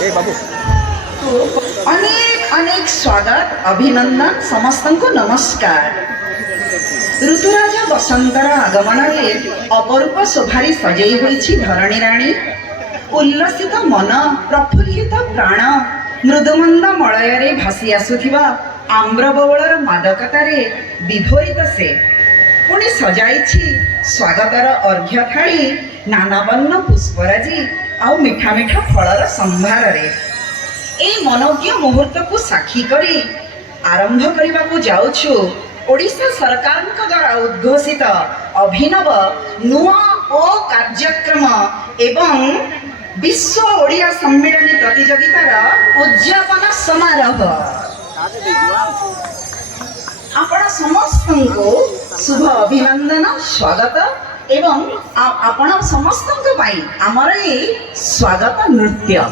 अनेक अनेक स्वागत अभिनंदन समस्त को नमस्कार। ऋतुराज बसंतर आगमन अपरूप शोभारी सजई होइछि धरणी राणी। उल्लसित मन प्रफुल्लित प्राण मृदुमंद मलय भासी आसुथिबा आम्रबवळर मादकतारे विभोरित से पुणी सजाइछि स्वागतर अर्घ्य थाली नाना बन्न पुष्पराजी आउ मिठा मिठा फलर संभार रे। ए मनोज्ञ मुहूर्त को साक्षी करी आरंभ करने को जाउछु ओडिशा सरकार द्वारा उद्घोषित अभिनव नुआ ओ कार्यक्रम एवं विश्व ओडिया सम्मेलन प्रतियोगितार उद्यापन समारोह। आपण समस्त को शुभ अभिनंदन स्वागत एवं आपण समस्त आमर ये स्वागत नृत्य।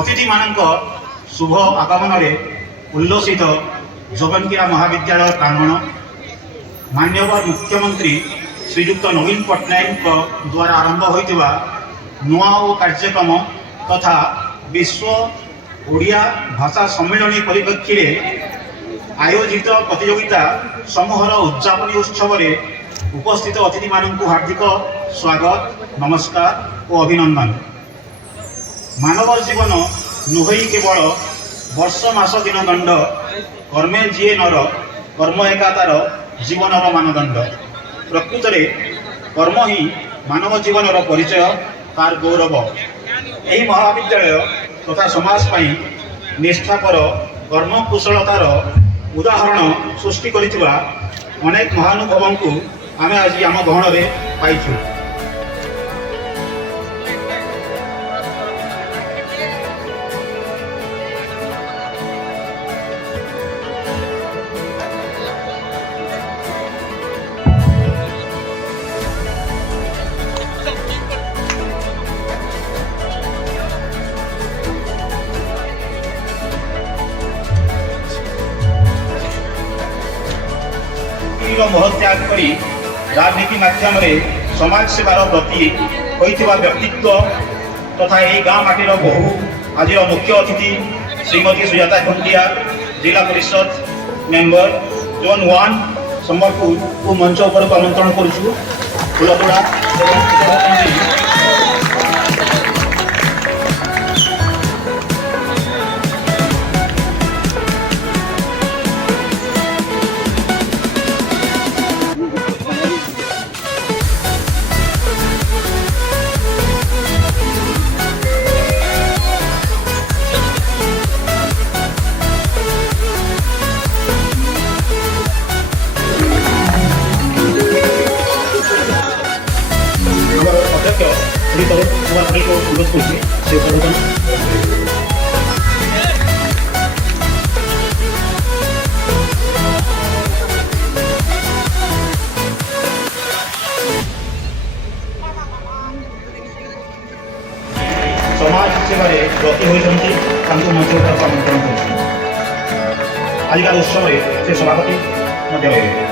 अतिथि मान शुभ आगमन उल्लसित जगन्तीरा महाविद्यालय प्रांगण मान्यवर मुख्यमंत्री श्रीयुक्त नवीन पट्टनायक द्वारा आरंभ होइतिबा नुआ ओ कार्यक्रम तथा विश्व ओडिया भाषा सम्मेलन परिप्रेक्षी आयोजित प्रतियोगिता समूहर उद्यापन उत्सव उपस्थित अतिथि मानक हार्दिक स्वागत नमस्कार और अभिनंदन। मानव जीवन नुहई केवल वर्ष मास दिन दंड कर्मे जीए नर कर्म एकातार ଜୀବନର ମାନଦଣ୍ଡ। ପ୍ରକୃତରେ କର୍ମ ହିଁ ମାନବ ଜୀବନର ପରିଚୟ, ତାର ଗୌରବ। ଏହି ମହାବିଦ୍ୟାଳୟ ତଥା ସମାଜ ପାଇଁ ନିଷ୍ଠାପର କର୍ମକୁଶଳତାର ଉଦାହରଣ ସୃଷ୍ଟି କରିଥିବା ଅନେକ ମହାନୁଭବଙ୍କୁ ଆମେ ଆଜି ଆମ ଗହଣରେ ପାଇଛୁ। ମହତ୍ୟାଗ କରି ରାଜନୀତି ମାଧ୍ୟମରେ ସମାଜ ସେବାର ବ୍ରତୀ ହୋଇଥିବା ବ୍ୟକ୍ତିତ୍ୱ ତଥା ଏହି ଗାଁ ମାଟିର ବହୁ ଆଜିର ମୁଖ୍ୟ ଅତିଥି ଶ୍ରୀମତୀ ସୁଜାତା ଖୁଣ୍ଟିଆ, ଜିଲ୍ଲା ପରିଷଦ ମେମ୍ବର ଜୋନ୍ 1 ସମ୍ବଲପୁରକୁ ମଞ୍ଚ ଉପରକୁ ଆମନ୍ତ୍ରଣ କରୁଛୁ। ଫୁଲତୋଡ଼ା ସମାଜ ସେବାରେ ବ୍ରତୀ ହୋଇଛନ୍ତି, ତାଙ୍କୁ ମଞ୍ଚ ଉପରକୁ ଆମନ୍ତ୍ରଣ କରୁଛୁ। ଆଜିକାର ଉତ୍ସବରେ ସେ ସଭାପତି ମଧ୍ୟ ରହିବେ।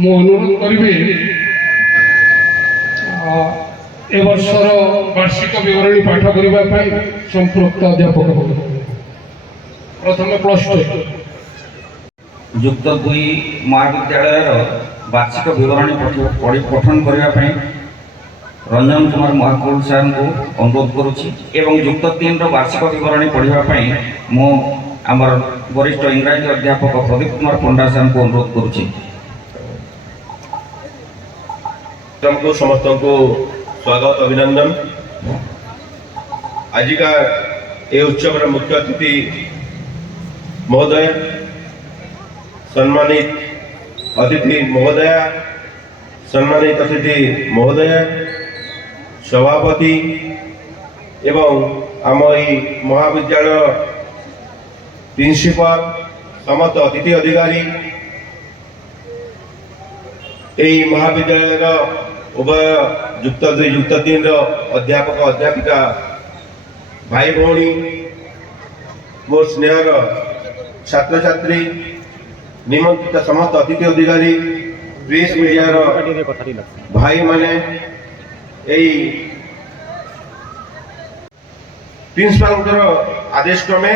ମୁଁ ଅନୁରୋଧ କରିବି ଏ ବର୍ଷର ବାର୍ଷିକ ବିବରଣୀ ପାଠ କରିବା ପାଇଁ ସମ୍ପୃକ୍ତ ଅଧ୍ୟାପକ ପ୍ରଥମେ +2 ଯୁକ୍ତ 2 ମହାବିଦ୍ୟାଳୟର ବାର୍ଷିକ ବିବରଣୀ ପଠନ କରିବା ପାଇଁ ରଞ୍ଜନ କୁମାର ମହାକୁଳ ସାର୍ଙ୍କୁ ଅନୁରୋଧ କରୁଛି ଏବଂ ଯୁକ୍ତ 3ର ବାର୍ଷିକ ବିବରଣୀ ପଢ଼ିବା ପାଇଁ ମୁଁ ଆମର ବରିଷ୍ଠ ଇଂରାଜୀ ଅଧ୍ୟାପକ ପ୍ରଦୀପ କୁମାର ପଣ୍ଡା ସାର୍ଙ୍କୁ ଅନୁରୋଧ କରୁଛି। समस्त को स्वागत अभिनंदन। आज का ये उत्सव मुख्य अतिथि महोदय, सम्मानित अतिथि महोदय, सम्मानित अतिथि महोदय, सभापति एवं आम महाविद्यालय प्रिंसिपाल, समस्त अतिथि अधिकारी, यही महाविद्यालय उभय युक्त 2 युक्त 3 अध्यापक अध्यापिका भाई भौणी, मो स्नेहर छात्र छात्री, निमंत्रित समस्त अतिथि अधिकारी, प्रेस मीडिया भाई माने, यही प्रिंसिपाल आदेश क्रमे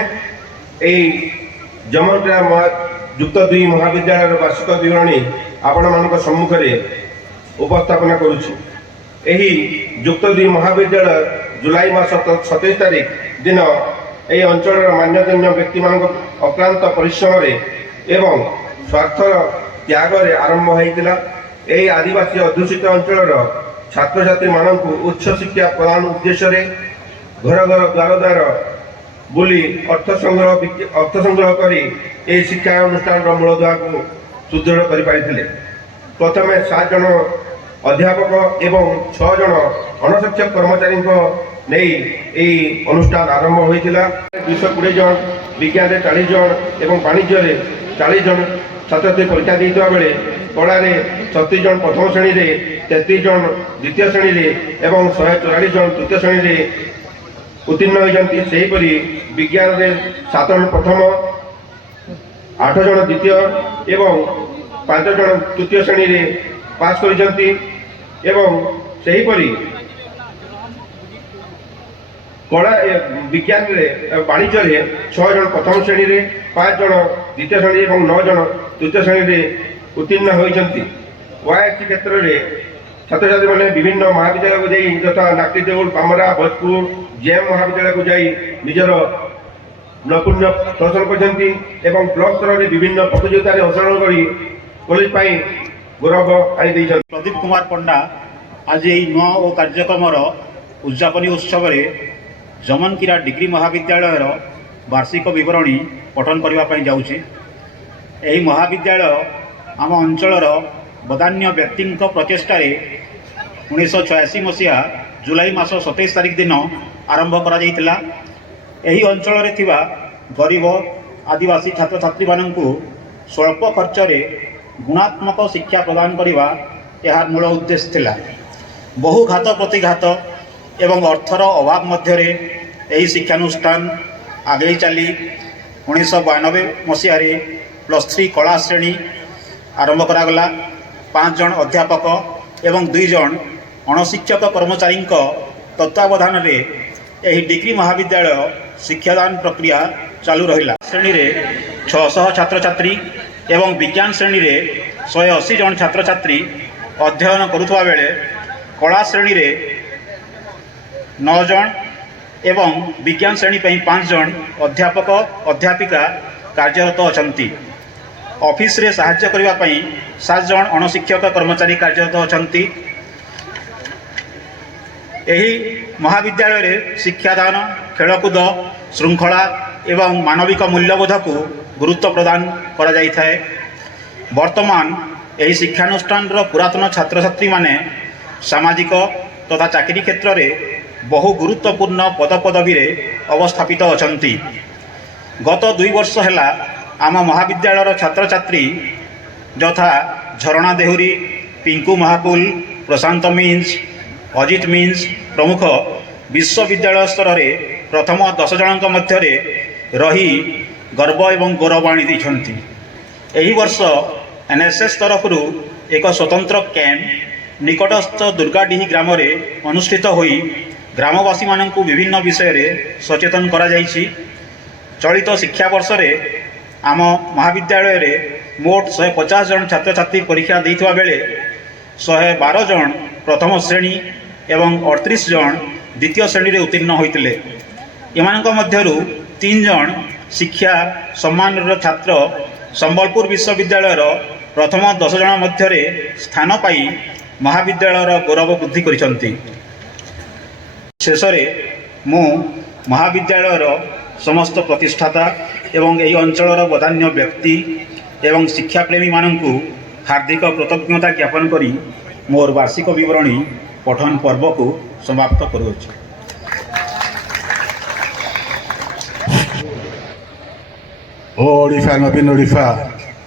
यही जमनटा युक्त 2 महाविद्यालय वार्षिक विवरणी आपण मान सम्मुख उपस्थापन करुछु। यही युक्त 2 महाविद्यालय जुलाई मास 27 तारीख दिन यही अंचल मान्यगण्य व्यक्ति मान अक्लांत परिश्रम एवं स्वार्थ त्याग आरंभ होता। यही आदिवासी अध्युषित अंचल छात्र छात्री मानक उच्च शिक्षा प्रदान उद्देश्य घर घर द्वार द्वार बुली अर्थ संग्रह करी यही शिक्षा अनुष्ठान मूलदुआ को सुदृढ़ कर प्रथम 7 जन अध्यापक एवं 6 जन अणशिक्षक कर्मचारी नहीं यही अनुष्ठान आरंभ होता। 220 जन विज्ञान 40 जन एवं वाणिज्य 40 जन छात्र परीक्षा देता बेले कला 36 जन प्रथम श्रेणी में, 33 जन द्वितीय श्रेणी में एवं 144 जन तृतीय श्रेणी में उत्तीर्ण होती। सेहीपरि विज्ञान 7 जन प्रथम, 8 जन द्वितीय एवं 5 जन तृतीय श्रेणी में पास करछंती एवं सेहीपरि कला विज्ञान वाणिज्य 6 जन प्रथम श्रेणी में, 5 जन द्वितीय श्रेणी और 9 जन तृतीय श्रेणी में उत्तीर्ण होती। वाईएससी क्षेत्र में छात्र छात्री मैंने विभिन्न महाविद्यालय को जाई यथा नाकटी देउल, पामरा, भोजपुर, जेएम महाविद्यालय को जाई निजर नैपुण्य प्रदर्शन करछंती एवं ब्लॉक स्तर में विभिन्न प्रतियोगिता अंशग्रहण करी कॉलेज पाई गौरव आनी दैछन। प्रदीप कुमार पंडा आज यही नुआ और कार्यक्रमर उद्यापनी उत्सव में जमनकीरा डिग्री महाविद्यालय वार्षिक विवरणी पठन करने जाऊँगी। यही महाविद्यालय आम अंचलर बदान्य व्यक्ति प्रचेषा 1986 मसीहा जुलाई मास 27 तारीख दिन आरंभ करा जाइतिला। यही अंचल रे थिबा गरीब आदिवासी छात्र छात्री माननकु स्वल्प खर्च रे गुणात्मक शिक्षा प्रदान करवा यह मूल उद्देश्य थिला। बहु घात प्रतिघात एवं अर्थर अभाव मध्य यही शिक्षानुष्ठान आगे चली 1992 मसीह +3 कला श्रेणी आरंभ करागला। 5 जन अध्यापक एवं 2 जन अणशिक्षक कर्मचारी तत्वावधान में यही डिग्री महाविद्यालय शिक्षादान प्रक्रिया चालू रहिला। श्रेणी रे 600 छात्र छात्री एवं विज्ञान श्रेणी रे 180 जन छात्र छात्री अध्ययन करुवा बेले कला श्रेणी रे 9 जन एवं विज्ञान श्रेणी 5 जन अध्यापक अध्यापिका कार्यरत अछंती। ऑफिस रे सहायता करबा पई 7 जन अणशिक्षक कर्मचारी कार्यरत अछंती। यही महाविद्यालय रे शिक्षादान, खेलकूद, श्रृंखला एवं मानविक मूल्यबोध को गुरुत्व प्रदान करा जाई थाए। वर्तमान यही शिक्षानुष्ठान पुरातन छात्र छात्री माने सामाजिक तथा चाकरी क्षेत्र में बहु गुरुत्वपूर्ण पदपदवी अवस्थापित अछंती। गत 2 वर्ष है आम महाविद्यालय छात्र छात्री यथा झरणा देहुरी, पिंकू महाकुल, प्रशांत मीन्स, अजित मीन्स प्रमुख विश्वविद्यालय स्तर में प्रथम 10 जन मध्य रही गर्व एवं गौरव आनी। यही वर्ष एनएसएस तरफ ଏକ ସ୍ୱତନ୍ତ୍ର କ୍ୟାମ୍ପ ନିକଟସ୍ଥ ଦୁର୍ଗାଡିହି ଗ୍ରାମରେ ଅନୁଷ୍ଠିତ ହୋଇ ଗ୍ରାମବାସୀମାନଙ୍କୁ ବିଭିନ୍ନ ବିଷୟରେ ସଚେତନ କରାଯାଇଛି। ଚଳିତ ଶିକ୍ଷାବର୍ଷରେ ଆମ ମହାବିଦ୍ୟାଳୟରେ ମୋଟ 150 ଜଣ ଛାତ୍ରଛାତ୍ରୀ ପରୀକ୍ଷା ଦେଇଥିବା ବେଳେ 112 ଜଣ ପ୍ରଥମ ଶ୍ରେଣୀ ଏବଂ 38 ଜଣ ଦ୍ୱିତୀୟ ଶ୍ରେଣୀରେ ଉତ୍ତୀର୍ଣ୍ଣ ହୋଇଥିଲେ। ଏମାନଙ୍କ ମଧ୍ୟରୁ 3 ଜଣ ଶିକ୍ଷା ସମ୍ମାନର ଛାତ୍ର ସମ୍ବଲପୁର ବିଶ୍ୱବିଦ୍ୟାଳୟର ପ୍ରଥମ 10 ଜଣ ମଧ୍ୟରେ ସ୍ଥାନ ପାଇ ମହାବିଦ୍ୟାଳୟର ଗୌରବ ବୃଦ୍ଧି କରିଛନ୍ତି। ଶେଷରେ ମୁଁ ମହାବିଦ୍ୟାଳୟର ସମସ୍ତ ପ୍ରତିଷ୍ଠାତା ଏବଂ ଏହି ଅଞ୍ଚଳର ବଦାନ୍ୟ ବ୍ୟକ୍ତି ଏବଂ ଶିକ୍ଷାପ୍ରେମୀମାନଙ୍କୁ ହାର୍ଦ୍ଦିକ କୃତଜ୍ଞତା ଜ୍ଞାପନ କରି ମୋର ବାର୍ଷିକ ବିବରଣୀ ପଠନ ପର୍ବକୁ ସମାପ୍ତ କରୁଅଛି। ओडिशा नवीन ओडिशा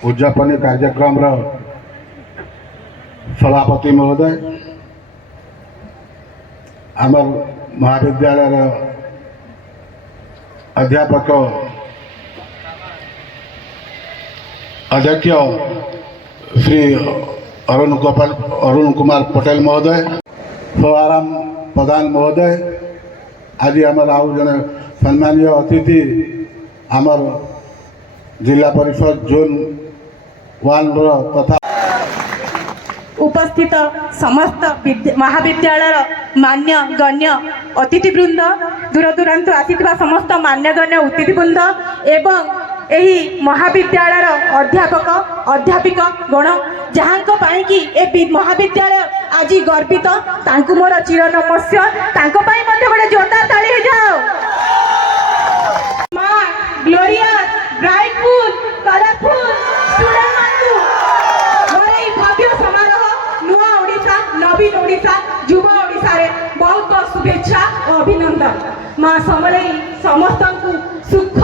उद्यापन कार्यक्रम सभापति महोदय, आमर महाविद्यालय अध्यापक अध्यक्ष श्री अरुण कुमार पटेल महोदय, सवाराम प्रधान महोदय, आज आमर आउ जन सम्मानीय अतिथि आमर जिला परिषद जोन 1 तथा उपस्थित समस्त महाविद्यालय मान्य गण्य अतिथिवृंद, दूरदूरांतु आसीथिबा समस्त मान्यगण्य अतिथिवृंद एवं एही महाविद्यालय अध्यापक अध्यापिका गण जहाँको पाई कि ए महाविद्यालय आज गर्वित, तांकु मोर चिर नमस्य, तांको पाई मध्ये गोटे जोरदार ताली हो जाओ। मां ग्लोरियस ब्राइटफुल कलरफुल स्टूडेंट मानू मोर एही भव्य समारोह नुआ ओडिशा नवीन ओडिशा युव ओडिशा रे बहुत बहुत शुभेच्छा और अभिनंदन। मां समलेई समस्तंकु सुख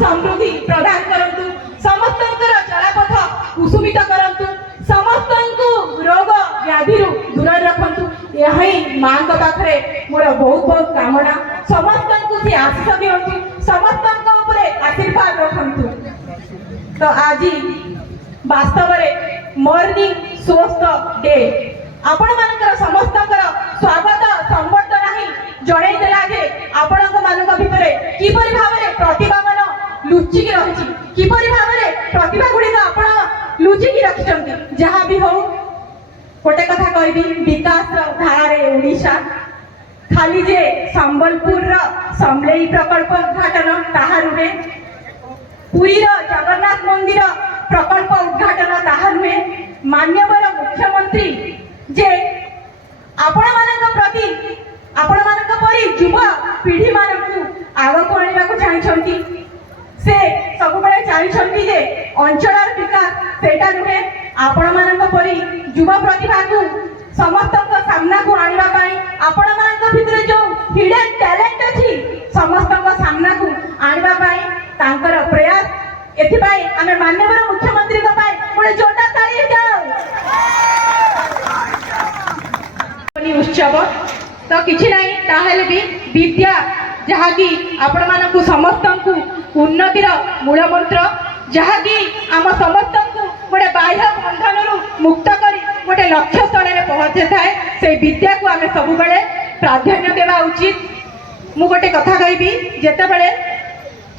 समृद्धि प्रदान करंतु, समस्तंकर चलापथ कुसुमित करंतु, समस्तंकु रोग व्याधिरु दूर रखंतु। यही मां को पाखरे मोर बहुत बहुत कामना, समस्तंकु से आशीष दियंतु, समस्तंक उपरे आशीर्वाद रखंतु। तो आज वास्तव में मॉर्निंग स्वस्थ डे आपण मानकर समस्तकर स्वागत संबर्धना ही जणै देला जे आपण मानक भितरे किपरि भाबरे प्रतिभा मान लुचिकी रहिछि, किपरि भाबरे प्रतिभा गुडी आपण लुचिकी रखिछन्ति। जहाँ भी हो गोटे कथा कहबी, विकास धारा रे ओडिशा खाली जे संबलपुर समलेई प्रकल्प उद्घाटन ताहा रुहे, पुरी जगन्नाथ मंदिर प्रकल्प उद्घाटन ताहा रुहे, मान्यवर मुख्यमंत्री जे आपण मानक प्रति आपण मानक परि युव पीढ़ी मानकु आगको आनिबाकु चाहिछन्ति। से सब बेले चाहिछन्ति जे अंचलर विकास सेटा रुहे, आपण मानक परि युव प्रतिभा को समस्त सामना को आनिबा पई, आपण मानक भितरे जो हिडन टैलेंट अछि समस्त सामना को आनिबा पई तांकर प्रयास, एथिपाई आमे मान्यवर मुख्यमंत्री को पाई गोटे जोरदार ताली जाओ। उत्सव तो किछि नहीं ताहेले भी विद्या जहाँकि आपण मानकु समस्तंकु उन्नतिर मूल मंत्र, जहाँकि आम समस्तंकु गोटे बाह्य बंधनरु मुक्त करी गोटे लक्ष्य स्थल में पहुँचे थाए, से विद्या को आमे सब बेले प्राधान्य देवा उचित। मु गोटे कथा कहबी, जेतेबेले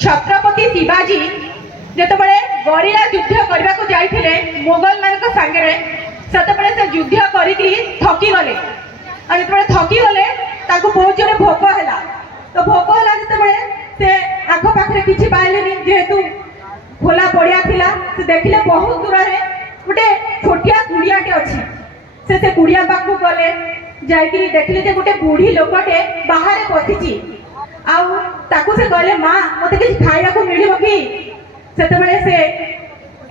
छत्रपति शिवाजी जेतेबेले गरिला युद्ध करबा को जाइथिले मोगल मानक संगे, सेतेबेले से युद्ध करिकि थकी गले, और जेतेबेले थकी गले ताको बहुत जोरे भोक हैला। तो भोक हैला जेतेबेले से आख पाखरे किछि पाइलेनी, जेहेतु खोला पड़िया थिला, से देखिले बहुत दूर रे गोटे छोटिया कुड़ियाटे अछि। से कुड़िया पाखु गले, जाइकि देखिले जे गोटे बूढ़ी लोकटे बाहर बसिछि, आउ ताकू से कहले माँ मते किछि खाइबाकू मिलिबो कि? सेतेबेले से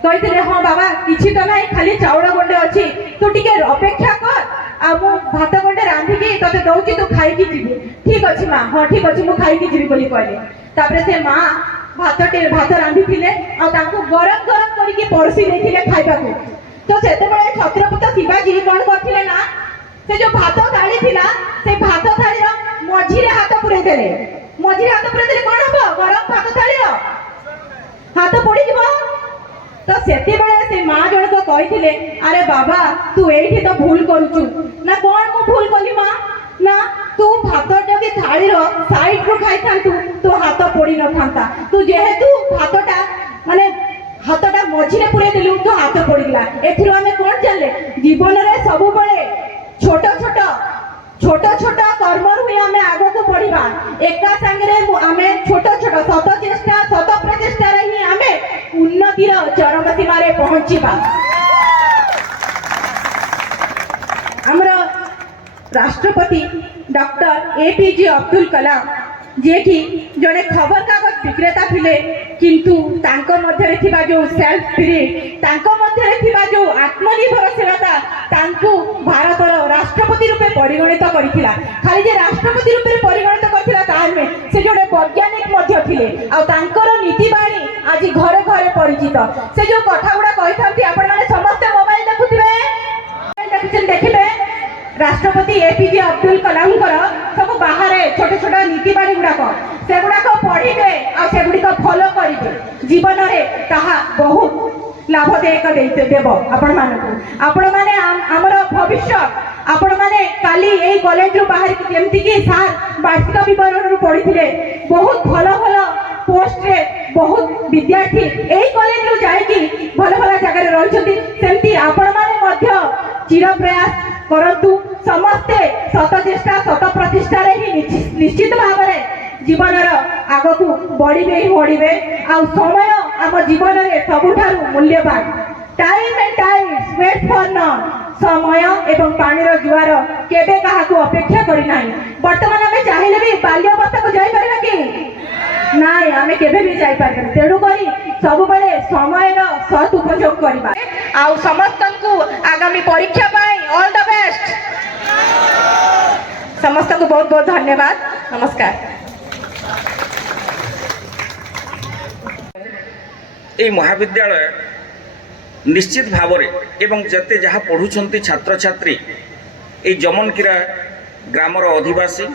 कहिथिले हाँ बाबा किछि तो नाही, खाली चाउल गंडे अछि, तू टिके अपेक्षा कर, आ मु भात गंडे रांधिकी तते दउछि, तू खाइकी जीबी। ठीक अछि माँ, हाँ ठीक अछि मु खाइकी जीबी बोली कहले। तापरे से माँ भात रांधिथिले आ ताकू गरम गरम करिकी परसी देथिले खाइबाकू। तो सेतेबेले छत्रपति शिवाजी कोन करथिले ना, से जो भात थाली थिला से भात थाली मझिरे हाथ पुरे देले, मझिरे हाथ पुरे देले कोन हबो? गरम भात थाली हाथ पड़ी जीवो। तो सेति बेले से माँ जन को कही अरे बाबा तू एठी तो भूल करूचु ना कौन मु भूल कली माँ ना तू भात जदि थाली साइड रू खाई थांतु तो हाथ पड़ी न थांता तू जेहेतु भातटा माने हाथटा मझिरे पुरे देलु तो हाथ पड़ीगला एथिरो आमे कोन जानले जीवन रे सब बेले छोट छोट छोट छोट कर्म हुए आम आग को बढ़ा एका सांगे आम छोट छोट सत चेष्टा सत प्रचेष्टा ही आम उन्नतिर चरम सीमा पहुंचीबा। आमर राष्ट्रपति डॉक्टर APJ अब्दुल कलाम जे कि जड़े खबर कागज विक्रेता थिले किंतु तांको मध्यरे थिबा जो सेल्फ स्पिरिट तांको मध्यरे थिबा जो आत्मनिर्भरशीलता तांको भारतर राष्ट्रपति रूपे परिगणित करथिला खाली जे राष्ट्रपति रूपे परिगणित करथिला तार में से जोडे वैज्ञानिक मध्य थिले आ तांकर नीतिबाणी आज घरे घरे परिचित से जो कथा गुडा कहिथांती आपण माने समस्त मोबाइल देखुथिबे देखिबे राष्ट्रपति APJ अब्दुल कलाम सब बाहर छोट छोट नीतिबाणी गुड़ाक से गुड़ाक पढ़े से गुड़िक फॉलो करेंगे जीवन में ताहा बहुत लाभदायक देव आपण मैंने आमर भविष्य आपण मैंने काली यही कॉलेज रू बाहर जमती कि सार वार्षिक विवरण पढ़ी बहुत भल भल पोस्ट रे बहुत विद्यार्थी यही कॉलेज रू जाए भल भल जगह रही आपण मैंने चिर प्रयास करंतु समस्ते सत चेष्टा सत प्रतिष्ठा ही निश्चित भाव में जीवन आग को बढ़े ही बढ़े आ समय आम जीवन में सबुठारु मूल्यवान time and time wait for none समय एवं पानीर जुआर केबे काहाकू अपेक्षा करी नाही वर्तमान आमे चाहिले भी बाल्यवस्था को जाई परबा कि नाई आमे केबे भी जाई परबा तेडु करी सब बेले समय रो सत उपयोग करबा आ समस्त को आगामी परीक्षा पाई ऑल द बेस्ट समस्त को बहुत बहुत धन्यवाद नमस्कार। এই মহাবিদ্যালয় নিশ্চিত ভাବରେ এবং যেতে যাহা পড়ুଛନ୍ତି ছাত্র ছাত্রী এই জমনকিরা গ্রামর অধিবাসী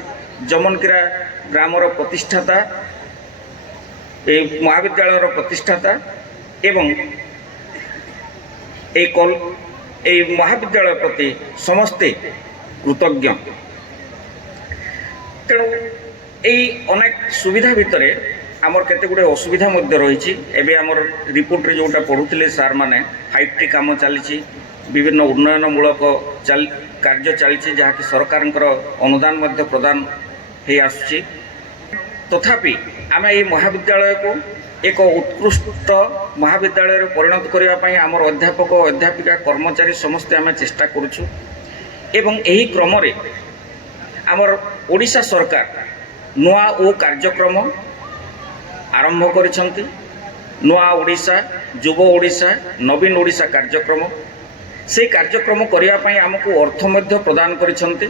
জমনকিরা গ্রামর প্রতিষ্ঠাতা এই মহাবিদ্যালয়ের প্রতিষ্ঠাতা এবং এই মহাবিদ্যালয় প্রতি সমস্তে কৃতজ্ঞ। তেণু এই অনেক সুবিধা ভিতরে আমার কেতে গুড়ে অসুবিধা মধ্যে রয়েছে এবে আমার রিপোর্টরে যেটা পড়ুলে স্যার মানে 5টি কাম চালিছি বিভিন্ন উন্নয়নমূলক কার্য চালিছি যা কি সরকারଙ୍କର অনুদান মধ্যে প্রদান হয়ে আসুছি তথাপি আমি এই মহাবিদ্যালয়କୁ ଏକ ଉତ୍କୃଷ୍ଟ ମହାବିଦ୍ୟାଳୟରେ ପରିଣତ କରିବା ପାଇଁ ଆମର ଅଧ୍ୟାପକ ଅଧ୍ୟାପିକା କର୍ମଚାରୀ ସମସ୍ତେ ଆମେ ଚେଷ୍ଟା କରୁଛୁ ଏବଂ ଏହି କ୍ରମରେ ଆମର ଓଡ଼ିଶା ସରକାର ନୂଆ ଓ କାର୍ଯ୍ୟକ୍ରମ ଆରମ୍ଭ କରିଛନ୍ତି ନୂଆ ଓଡ଼ିଶା ଯୁବ ଓଡ଼ିଶା ନବୀନ ଓଡ଼ିଶା କାର୍ଯ୍ୟକ୍ରମ সেই କାର୍ଯ୍ୟକ୍ରମ କରିବା ପାଇଁ ଆମକୁ ଅର୍ଥ ମଧ୍ୟ ପ୍ରଦାନ କରିଛନ୍ତି।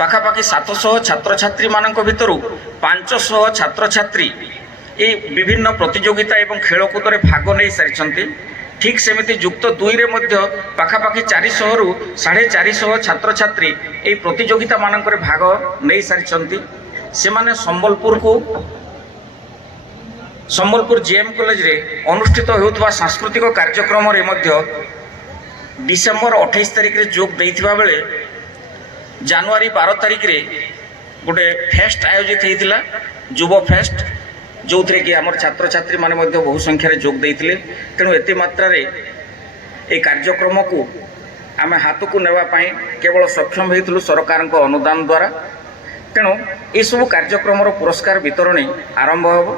ପାଖାପାଖି 700 ଛାତ୍ରଛାତ୍ରୀମାନଙ୍କ ଭିତରୁ 500 ଛାତ୍ରଛାତ୍ରୀ এই বিভিন্ন প্রতিযোগিতা এবং খেলকুদরে ভাগ নেই সারিছন্তি ঠিক সেমিতি যুক্ত 2রে মধ্য পাখাপাখি 400 রু 450 ছাত্রছাত্রী এই প্রতিযোগিতা মানকরে ভাগ নেই সারিছন্তি সেমানে সম্বলপুর জিএম কলেজরে অনুষ্ঠিত হেউথবা সাংস্কৃতিক কার্যক্রমরে মধ্য ডিসেম্বর 28 তারিখরে যোগ দেইথিবা বেলে জানুয়ারি 12 তারিখরে গোটে ফেস্ট আয়োজিত হয়েছিল যুব ফেস্ট जो थे कि आम छात्र छात्री माने बहु संख्यार जोग देते तेणु एत मात्रा ये कार्यक्रम को आम हाथ को नापी केवल सक्षम होइथिलु सरकार अनुदान द्वारा तेणु ये सब कार्यक्रम पुरस्कार वितरण आरंभ हम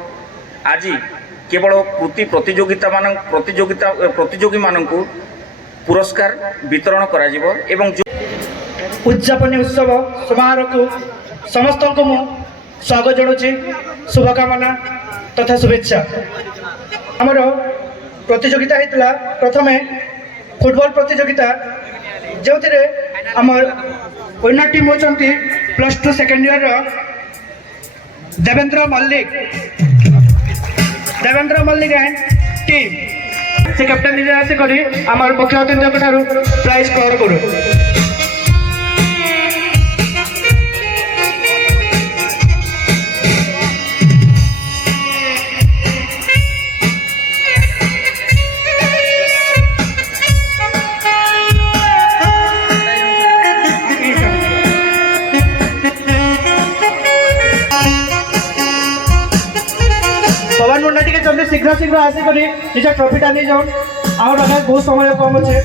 आज केवल कृति प्रतियोगी मानक पुरस्कार वितरण करा जिवो एवं उद्यापनी उत्सव समारोह को समस्त को स्वागत जनाऊँ शुभकामना तथा शुभेच्छा। आमर प्रतियोगिता होता प्रथमे फुटबॉल प्रतियोगिता जो आमर विनर टीम होती +2 second year Devendra Mallik and team से कैप्टन निजे आसिक आमर मुख्य अतिथि ठार प्राइज कवर करूँ। मुंडा टी जल्दी शीघ्र शीघ्र आसिक निज ट्रफीटा नहीं जाऊन आम पाखे बहुत समय कम अच्छे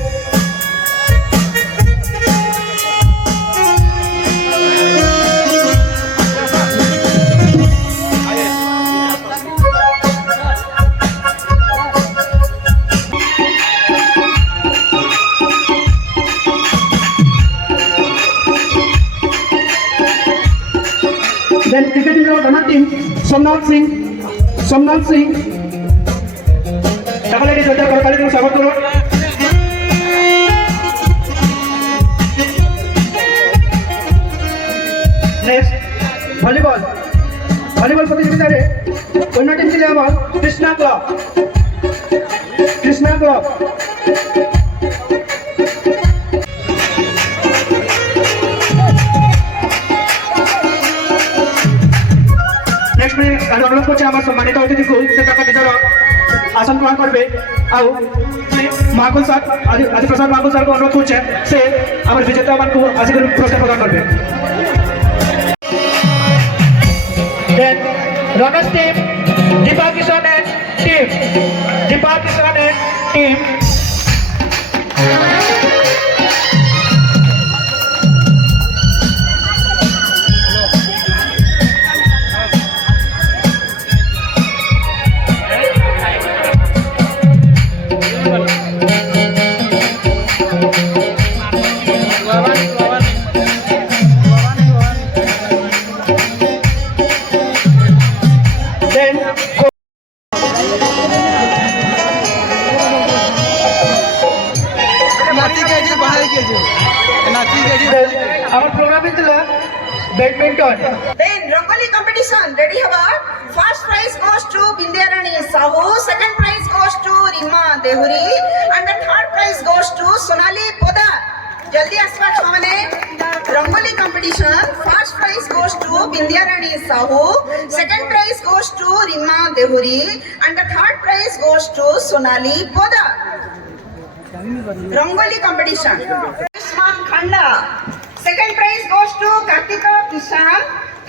Then cricket is our runner team, Somnath Singh. Double it is under Karkali to Sabaturo. Next, volleyball. Volleyball प्रतियोगिता रे winner team चले आवा Krishna Club. नेक्स्ट में अनुरोध को आम सम्मानित अतिथि को से निजर आसन ग्रहण करेंगे आउ महाकुल सर आदि प्रसाद महाकुल सर को अनुरोध करुचे से आम विजेता मान को आसिक पुरस्कार प्रदान करेंगे runners team Deepa Kishan and team our program is badminton. Then Rangoli competition ready haba. First prize goes to Bindyarani Sahu, second prize goes to Rima Dehuri, and the third prize goes to Sonali Podar. Jaldi aswa chamane Rangoli competition. First prize goes to Bindyarani Sahu, second prize goes to Rima Dehuri, and the third prize goes to Sonali Podar. Rangoli competition. Usman Khanda. Second prize goes to Kartika Kishan.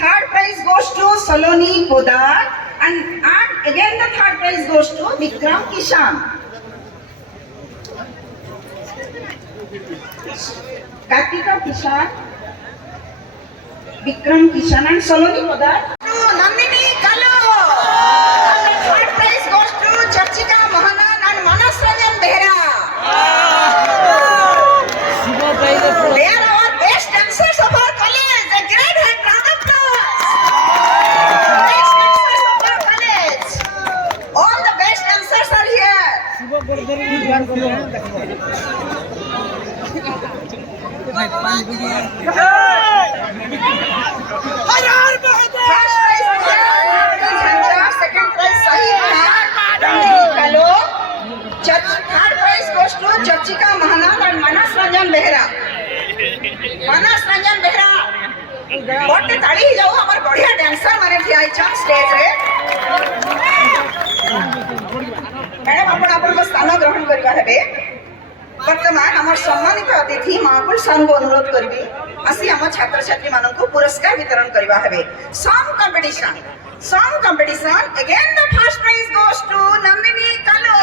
Third prize goes to Saloni Podar. And again the third prize goes to Vikram Kishan. Kartika Kishan, Vikram Kishan and Saloni Podar. To Nandini Kalo. And the third prize goes to Charchika Mohanan and Manas Ranjan Behra. They are our best dancers of our college. A great hand round of applause. Best dancers of our college. All the best dancers are here. First prize Jhanda, second prize Sahib Khan, Kalo. Third prize goes to Charchika Mahanan and Manas Ranjan Behra. गोटे ताड़ी ही जाओ हमार बढ़िया dancer माने थी आई chance stage रे madam आपण को स्थान ग्रहण करबा हेबे वर्तमान हमर सम्मानित अतिथि महाकुल सर को अनुरोध करबी आसी हम छात्र छात्री मानन को पुरस्कार वितरण करबा हेबे song competition again the first prize goes to Nandini Kalo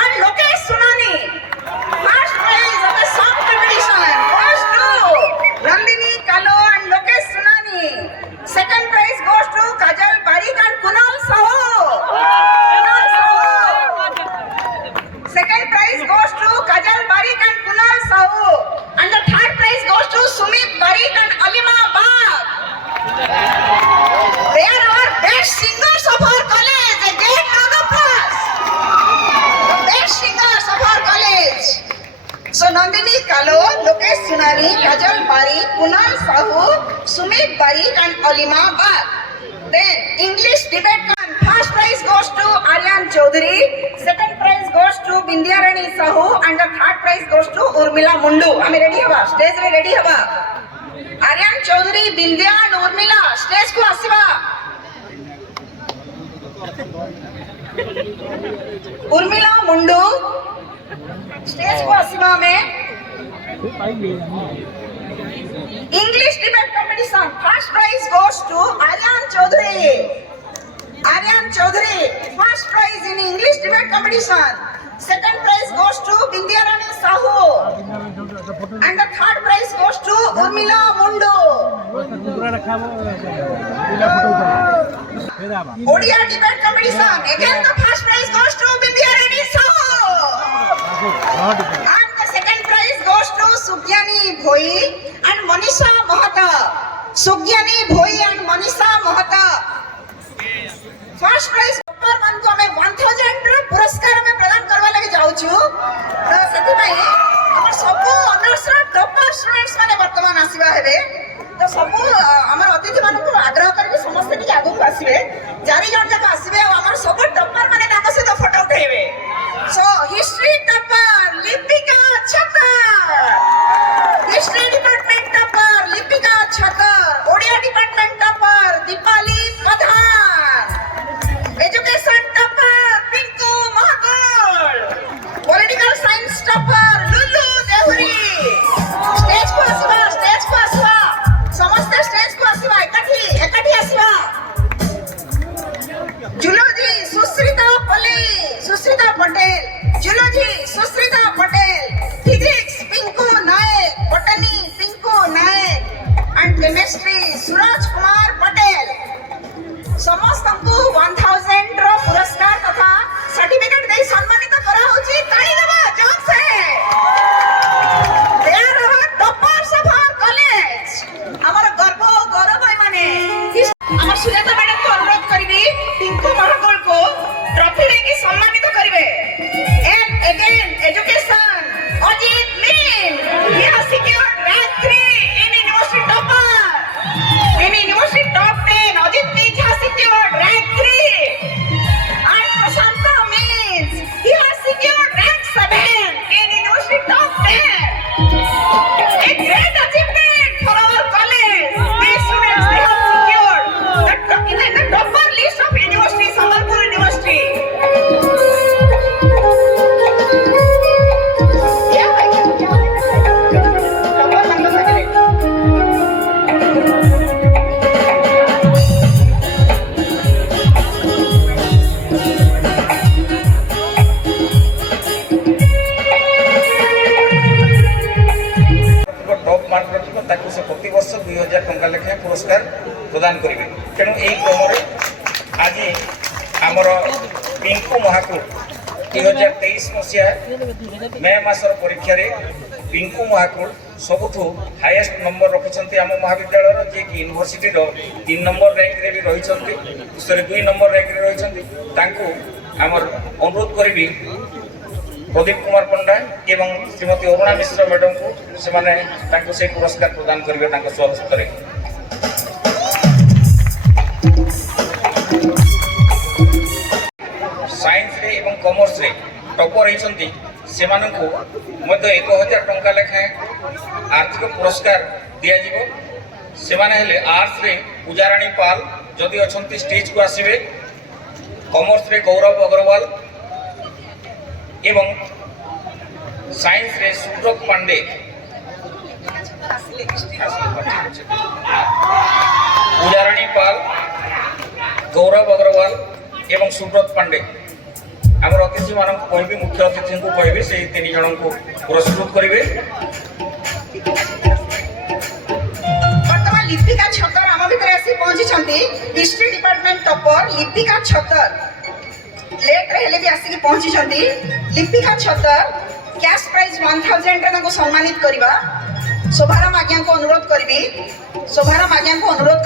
and Lokesh Sunani first prize of the song competition goes to Nandini Kalo and Lokesh Sunani second prize goes to Kajal Barik and Kunal Sahu second prize goes to Kajal Barik and Kunal Sahu and the third prize goes to Sumit Barik and Alima Bag. They are our best singers of our college. A great round of applause. The best singers of our college. So Nandini Kalo, Lokesh Sunari, Kajal Barik, Kunal Sahu, Sumit Barik and Alima Bag. Then English debate con. First prize goes to Aryan Chaudhary, second prize goes to Bindyarani Sahu and the third prize goes to Urmila Mundu. Ami ready haba? Stage re ready haba? Aryan Chaudhary, Bindya and Urmila stage ko asiba. Urmila Mundu stage ko asiba mein. English debate competition. First prize goes to Aryan Chaudhary. First prize in English debate competition. Second prize goes to Bindyarani Sahu. And the third prize goes to Urmila Mundu. Odia debate competition. Again the first prize goes to Bindyarani Sahu. And the second prize goes to Sugyani Bhoi and Manisha Mohata. Sugyani Bhoi and Manisha Mohata. First prize topper मान को हमें 1000 रो पुरस्कार में प्रदान करवा लगे जाऊ छु तो सेति भाई हमर सब ऑनर्स रो टॉपर स्टूडेंट्स माने वर्तमान आसीबा हेबे तो सब हमर अतिथि मान को आग्रह करके समस्त के आगु आसीबे जारी जण जक आसीबे और हमर सब टॉपर माने नाम से तो फोटो उठाइबे सो history topper Lipika Chhatar history department topper Lipika Chhatar Odia department topper Deepali Pradhan education topper Pinku Mahagol political science topper Lulu Dehury stage को आसीबा समस्त स्टेज को आसीबा एकाठी आसीबा zoology Sushrita Patel zoology Sushrita Patel physics Pinku Nayak botany Pinku Nayak and chemistry Suraj Kumar Patel समस्त को 1000 रो पुरस्कार तथा सर्टिफिकेट दे सम्मानित करा होची ताली देबा जोर से they are toppers of our college हमर गर्व गौरव माने हमर सुजाता मैडम को अनुरोध करिबी पिंकू महागोल को ट्रॉफी लेके सम्मानित करिवे and again education Ajit mean he has secured rank 3 in university topper in university top 10 Ajit Means has secured rank 3 and Prashanta Means he has secured rank 7 in university top 10 a great achievement for our college these students they have secured the topper list of university Sambalpur University top mark रखिब ताकि से प्रति वर्ष 2000 टंका लेखा पुरस्कार प्रदान करिवे तेणु एही क्रम रे आज हमर पिंकू महाकुल 2023 मसिया मे मासर परीक्षा रे पिंकू महाकुल सबुठु हाईएस्ट नंबर रखिछंती हम महाविद्यालय रो जे कि यूनिवर्सिटी रो 3 नंबर रैंक रे भी रहिछंती सॉरी 2 नंबर रैंक रे रहिछंती तांको हमर अनुरोध करबी प्रदीप कुमार पंडा एवं श्रीमती अरुणा मिश्र मैडम को से पुरस्कार प्रदान करेंगे स्वहस्त साइंस रे एवं कॉमर्स रे टॉपर होती से 1000 टंका लेखाएं आर्थिक पुरस्कार दिज्व से आर्ट्स रे पूजाराणी पाल जदि अच्छा स्टेज को आसवे कॉमर्स रे गौरव अग्रवाल एवं साइंस रे सुब्रत पांडे पूजाराणी पाल गौरव अग्रवाल एवं सुब्रत पांडे आम अतिथि मान कहि मुख्य अतिथि को कहि से 3 जन को पुरस्कृत करेंगे वर्तमान लिपिका छतर आम भितर आसी पहुंची हिस्ट्री डिपार्टमेंट टॉपर लिपिका छतर लेट रहले भी आसी पहुंची लिपिका छतर कैश प्राइज 1000 रे सम्मानित करबा शोभाराम आज्ञा को अनुरोध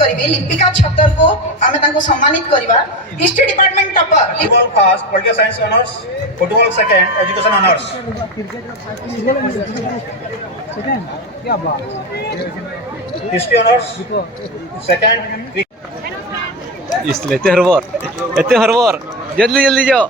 करी लिपिका छतर को आमे तांको सम्मानित करबा history department topper football first political science honours football second education honours history honours second इसलिए एते हरबर जल्दी जल्दी जाओ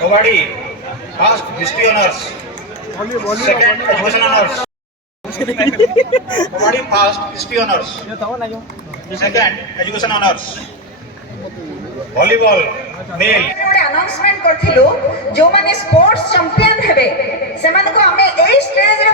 kabaddi first history honours second education honours kabaddi first history honours second education honours volleyball male announcement करथिलु जो माने स्पोर्ट्स चैंपियन हेबे सेमान को हमें ए स्टेज रे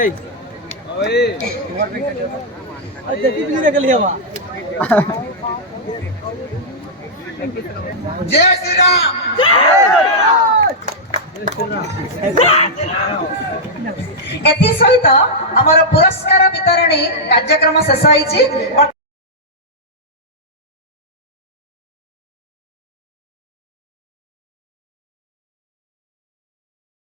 এই ওই তোমার দেখি বিলি রেখে লিয়া जय श्री राम एथि सहित आमर पुरस्कार वितरणी कार्यक्रम शेष होइछि।